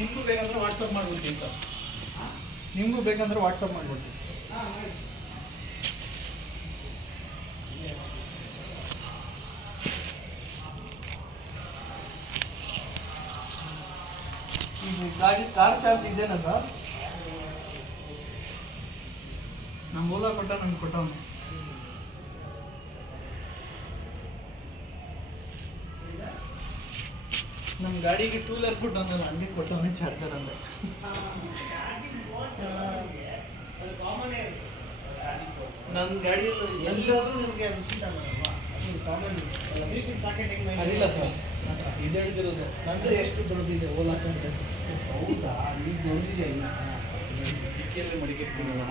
ನಿಮಗೂ ಬೇಕಂದ್ರೆ ವಾಟ್ಸಪ್ ಮಾಡ್ಬಿಡ್ತೀನಿ ಸರ್, ನಿಮಗೂ ಬೇಕಂದ್ರೆ ವಾಟ್ಸಪ್ ಮಾಡ್ಬಿಡ್ತೀನಿ. ಈಗ ಗಾಡಿ ಕಾರ್ ಚಾರ್ಜ್ ಇದೆಯಾ ಸರ್? ನಮ್ಮ ಓಲಾ ಕೊಟ್ಟ ನಂಗೆ ಕೊಟ್ಟವನು. ನಮ್ಮ ಗಾಡಿಗೆ ಟೂ ವೀಲರ್ ಕೊಟ್ಟು ಹಂಗೆ ಕೊಟ್ಟವನೇ ಚಾರ್ಜರ್ ಅಂತ. ನನ್ನ ಗಾಡಿಯಲ್ಲಿ ಎಲ್ಲಾದ್ರೂ ನಿಮಗೆ ಅದು ಕಾಮನ್ ಅದಿಲ್ಲ ಸರ್, ಇದು ಹಿಡಿದಿರೋದು ನಂದು ಎಷ್ಟು ದೊಡ್ಡದಿದೆ ಓಲಾ ಚಾರ್ಜರ್. ಹೌದಾ? ಈಗ ದೊಡ್ಡದಿದೆಯಲ್ಲ, ಡಿಕ್ಕಿಯಲ್ಲಿ ಮಡಗಿರ್ತೀನಲ್ಲ